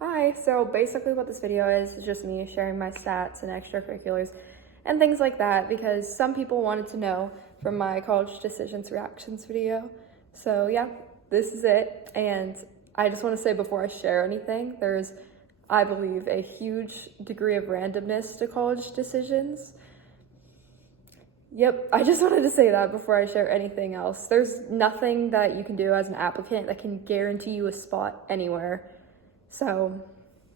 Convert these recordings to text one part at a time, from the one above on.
Hi, so basically what this video is just me sharing my stats and extracurriculars and things like that because some people wanted to know from my college decisions reactions video. So yeah, this is it. And I just want to say before I share anything, there's, I believe, a huge degree of randomness to college decisions. Yep, I just wanted to say that before I share anything else. There's nothing that you can do as an applicant that can guarantee you a spot anywhere. So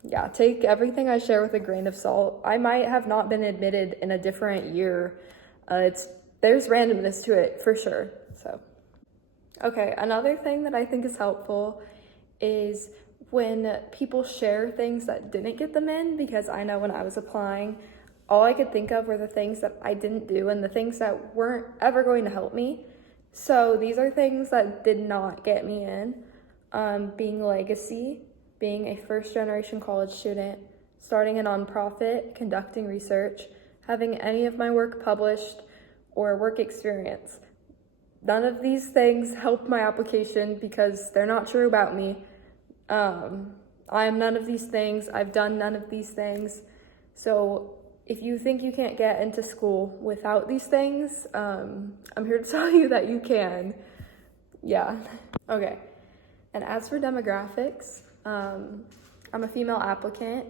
yeah, take everything I share with a grain of salt. I might have not been admitted in a different year. There's randomness to it for sure. So, okay, another thing that I think is helpful is when people share things that didn't get them in, because I know when I was applying, all I could think of were the things that I didn't do and the things that weren't ever going to help me. So these are things that did not get me in. Being legacy, being a first-generation college student, starting a nonprofit, conducting research, having any of my work published, or work experience. None of these things help my application because they're not true about me. I am none of these things. I've done none of these things. So if you think you can't get into school without these things, I'm here to tell you that you can. Yeah. Okay. And as for demographics, I'm a female applicant,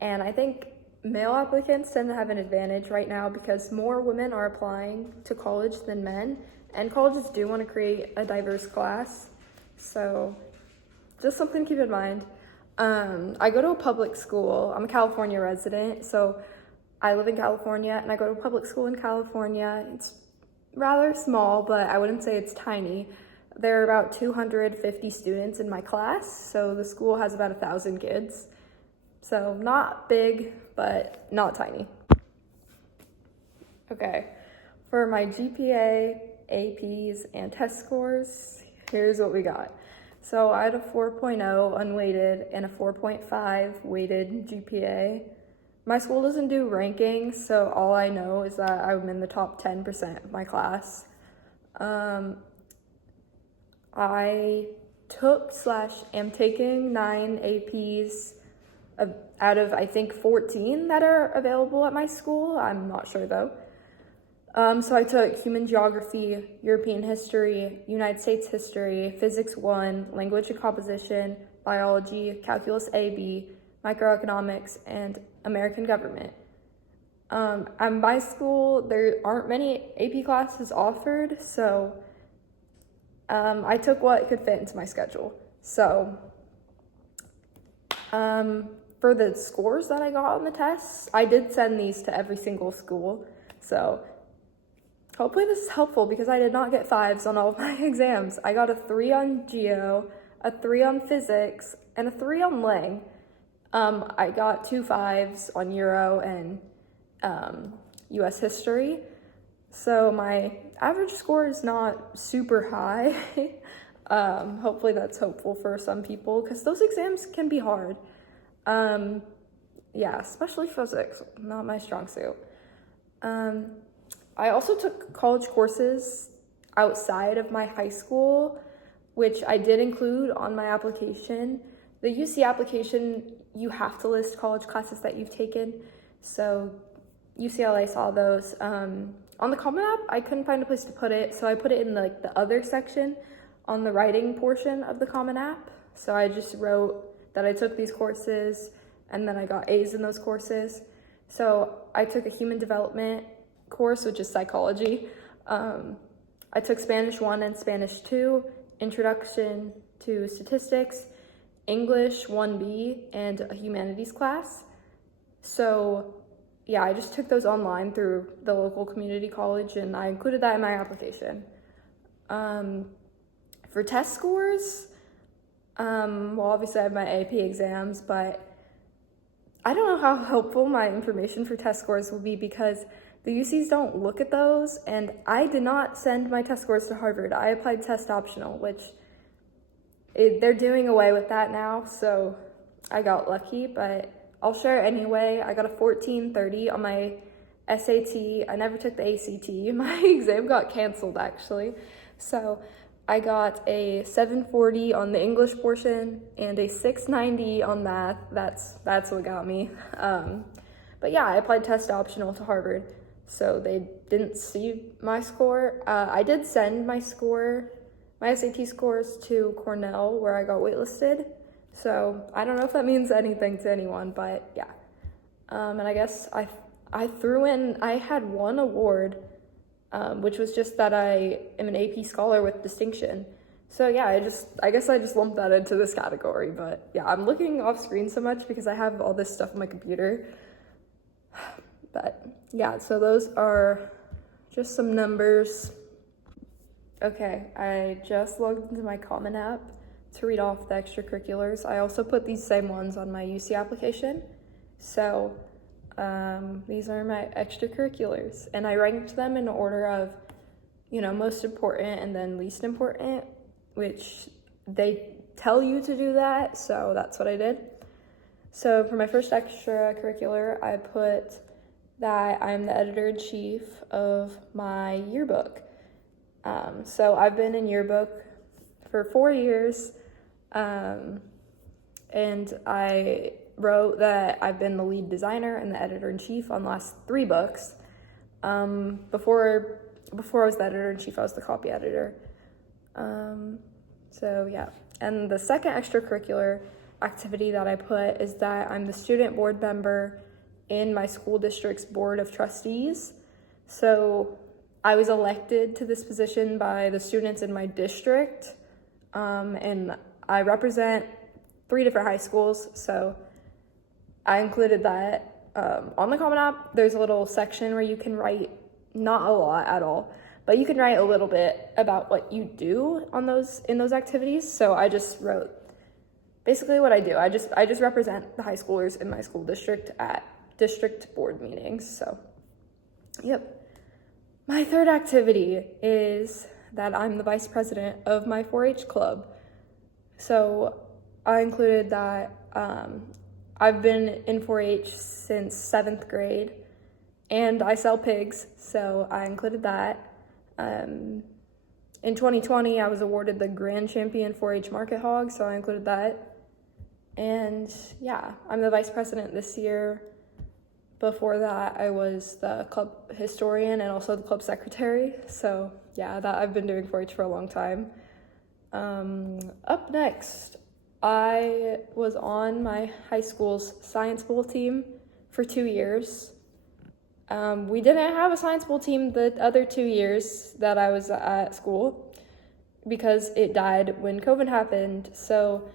and I think male applicants tend to have an advantage right now because more women are applying to college than men, and colleges do want to create a diverse class. So just something to keep in mind. I go to a public school. I'm a California resident, so I live in California, and I go to a public school in California. It's rather small, but I wouldn't say it's tiny. There are about 250 students in my class, so the school has about 1,000 kids. So not big, but not tiny. Okay, for my GPA, APs, and test scores, here's what we got. So I had a 4.0 unweighted and a 4.5 weighted GPA. My school doesn't do rankings, so all I know is that I'm in the top 10% of my class. I am taking 9 APs out of, I think, 14 that are available at my school. I'm not sure though. So I took human geography, European history, United States history, physics 1, language and composition, biology, calculus A/B, microeconomics, and American government. At my school, there aren't many AP classes offered, so I took what could fit into my schedule. So for the scores that I got on the tests, I did send these to every single school. So hopefully this is helpful because I did not get 5s on all of my exams. I got a 3 on geo, a 3 on physics, and a 3 on lang. I got 2 5s on Euro and US history. So my average score is not super high. Hopefully that's hopeful for some people because those exams can be hard. Yeah, especially physics, not my strong suit. I also took college courses outside of my high school, which I did include on my application. The UC application, you have to list college classes that you've taken. So UCLA saw those. On the Common App, I couldn't find a place to put it, so I put it in the other section on the writing portion of the Common App. So I just wrote that I took these courses, and then I got A's in those courses. So I took a human development course, which is psychology. I took Spanish 1 and Spanish 2, Introduction to Statistics, English 1B, and a humanities class. So yeah, I just took those online through the local community college, and I included that in my application. For test scores, well, obviously I have my AP exams, but I don't know how helpful my information for test scores will be because the UCs don't look at those, and I did not send my test scores to Harvard. I applied test optional, which they're doing away with that now, so I got lucky, but I'll share it anyway. I got a 1430 on my SAT. I never took the ACT. My exam got canceled, actually. So I got a 740 on the English portion and a 690 on math. That's what got me. But yeah, I applied test optional to Harvard, so they didn't see my score. I did send my SAT scores to Cornell, where I got waitlisted. So I don't know if that means anything to anyone, but yeah. And I guess I had one award, which was just that I am an AP scholar with distinction. So yeah, I guess I just lumped that into this category. But yeah, I'm looking off screen so much because I have all this stuff on my computer. But yeah, so those are just some numbers. Okay, I just logged into my Common App to read off the extracurriculars. I also put these same ones on my UC application. So these are my extracurriculars, and I ranked them in order of, most important and then least important, which they tell you to do that, so that's what I did. So for my first extracurricular, I put that I'm the editor-in-chief of my yearbook. So I've been in yearbook for 4 years, and I wrote that I've been the lead designer and the editor-in-chief on the last 3 books. Before I was the editor-in-chief, I was the copy editor. So yeah. And the second extracurricular activity that I put is that I'm the student board member in my school district's board of trustees. So I was elected to this position by the students in my district, and I represent 3 different high schools, so I included that. On the Common App, there's a little section where you can write, not a lot at all, but you can write a little bit about what you do in those activities. So I just wrote basically what I do. I just represent the high schoolers in my school district at district board meetings. So, yep. My third activity is that I'm the vice president of my 4-H club. So I included that I've been in 4-H since 7th grade, and I sell pigs, so I included that. In 2020, I was awarded the Grand Champion 4-H Market Hog, so I included that. And yeah, I'm the vice president this year. Before that, I was the club historian and also the club secretary. So yeah, that I've been doing 4-H for a long time. Up next, I was on my high school's science bowl team for 2 years. We didn't have a science bowl team the other 2 years that I was at school because it died when COVID happened. So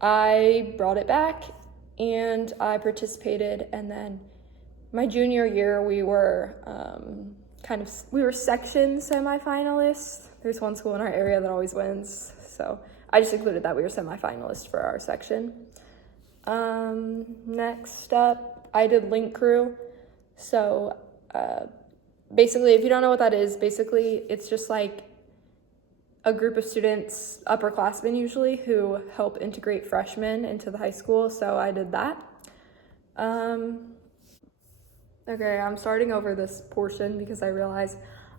I brought it back and I participated, and then my junior year, we were section semifinalists. There's one school in our area that always wins, so I just included that we were semifinalists for our section. Next up, I did link crew. So basically, if you don't know what that is, basically it's just like a group of students, upperclassmen usually, who help integrate freshmen into the high school. So I did that. Okay, I'm starting over this portion because I realized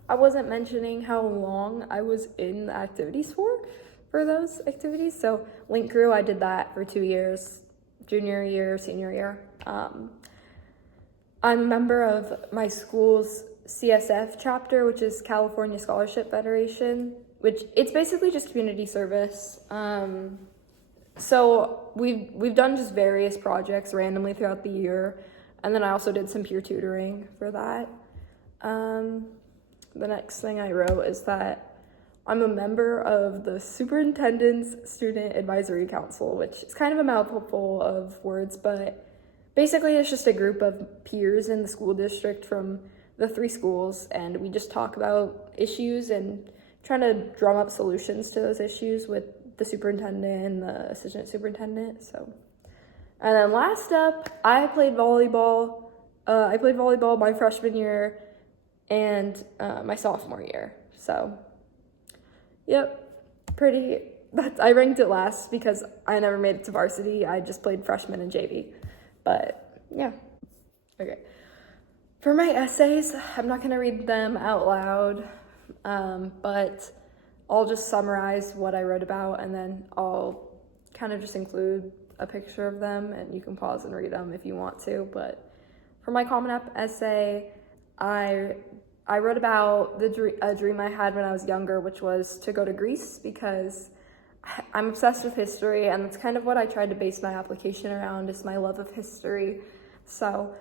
I wasn't mentioning how long I was in the activities for those activities. So link crew, I did that for 2 years, junior year, senior year. I'm a member of my school's CSF chapter, which is California Scholarship Federation, which it's basically just community service. So we've done just various projects randomly throughout the year. And then I also did some peer tutoring for that. The next thing I wrote is that I'm a member of the Superintendent's Student Advisory Council, which is kind of a mouthful of words, but basically it's just a group of peers in the school district from the 3 schools, and we just talk about issues and trying to drum up solutions to those issues with the superintendent and the assistant superintendent. So, and then last up, I played volleyball. I played volleyball my freshman year and my sophomore year. So, yep, I ranked it last because I never made it to varsity. I just played freshman and JV. But yeah, okay. For my essays, I'm not gonna read them out loud, but I'll just summarize what I wrote about, and then I'll kind of just include a picture of them, and you can pause and read them if you want to. But for my Common App essay, I wrote about a dream I had when I was younger, which was to go to Greece, because I'm obsessed with history, and that's kind of what I tried to base my application around, is my love of history. So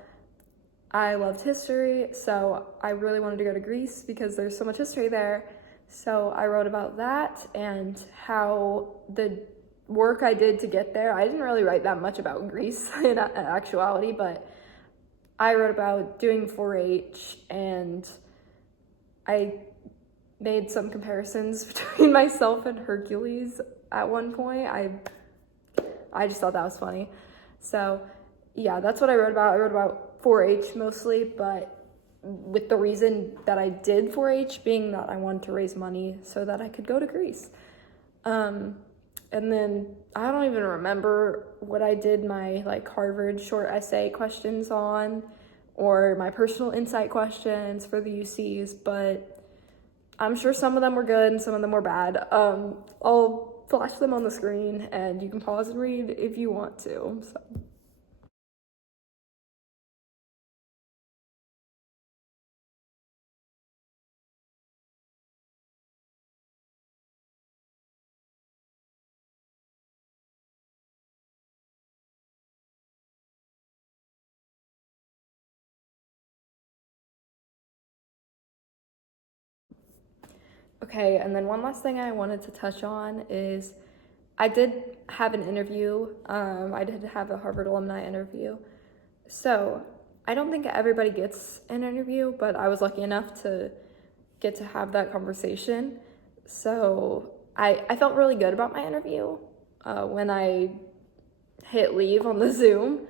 I loved history, so I really wanted to go to Greece because there's so much history there. So I wrote about that and how the work I did to get there. I didn't really write that much about Greece in actuality, but I wrote about doing 4-H, and I made some comparisons between myself and Hercules at one point. I just thought that was funny. So yeah, that's what I wrote about. I wrote about 4-H mostly, but with the reason that I did 4-H being that I wanted to raise money so that I could go to Greece. And then I don't even remember what I did my Harvard short essay questions on, or my personal insight questions for the UCs, but I'm sure some of them were good and some of them were bad. I'll flash them on the screen and you can pause and read if you want to. So. Okay, and then one last thing I wanted to touch on is I did have an interview. I did have a Harvard alumni interview. So I don't think everybody gets an interview, but I was lucky enough to get to have that conversation. So I felt really good about my interview when I hit leave on the Zoom.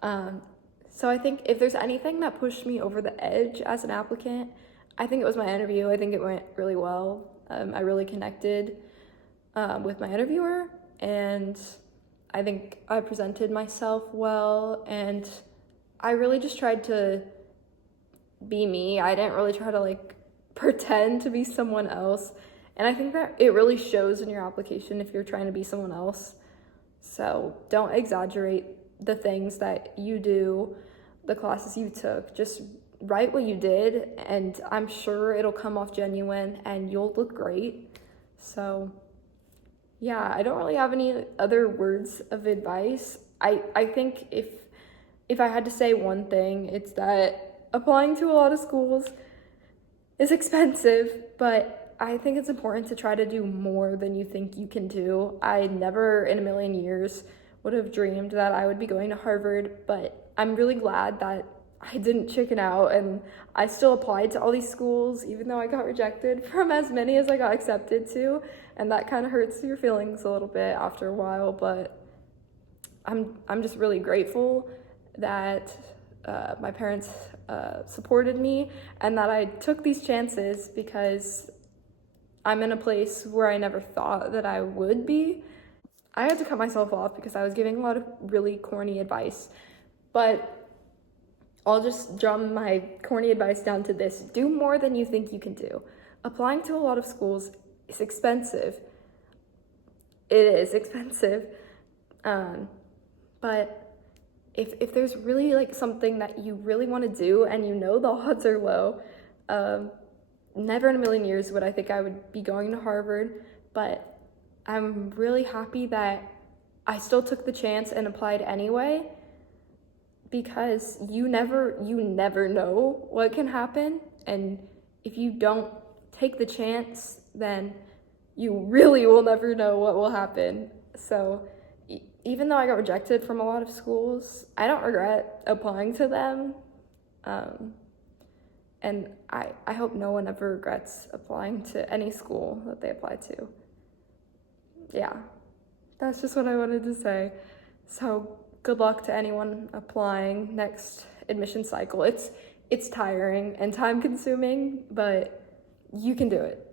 So I think if there's anything that pushed me over the edge as an applicant, I think it was my interview. I think it went really well. I really connected with my interviewer, and I think I presented myself well, and I really just tried to be me. I didn't really try to pretend to be someone else, and I think that it really shows in your application if you're trying to be someone else. So don't exaggerate the things that you do, the classes you took. Just write what you did, and I'm sure it'll come off genuine and you'll look great. So yeah, I don't really have any other words of advice. I think if I had to say one thing, it's that applying to a lot of schools is expensive, but I think it's important to try to do more than you think you can do. I never in a million years would have dreamed that I would be going to Harvard, but I'm really glad that I didn't chicken out, and I still applied to all these schools, even though I got rejected from as many as I got accepted to, and that kind of hurts your feelings a little bit after a while, but I'm just really grateful that my parents supported me and that I took these chances, because I'm in a place where I never thought that I would be. I had to cut myself off because I was giving a lot of really corny advice, but I'll just drum my corny advice down to this: do more than you think you can do. Applying to a lot of schools is expensive. It is expensive. But if there's really something that you really want to do and you know the odds are low, never in a million years would I think I would be going to Harvard, but I'm really happy that I still took the chance and applied anyway, because you never know what can happen, and if you don't take the chance, then you really will never know what will happen. So even though I got rejected from a lot of schools, I don't regret applying to them, and I hope no one ever regrets applying to any school that they apply to. Yeah, that's just what I wanted to say. So good luck to anyone applying next admission cycle. It's tiring and time consuming, but you can do it.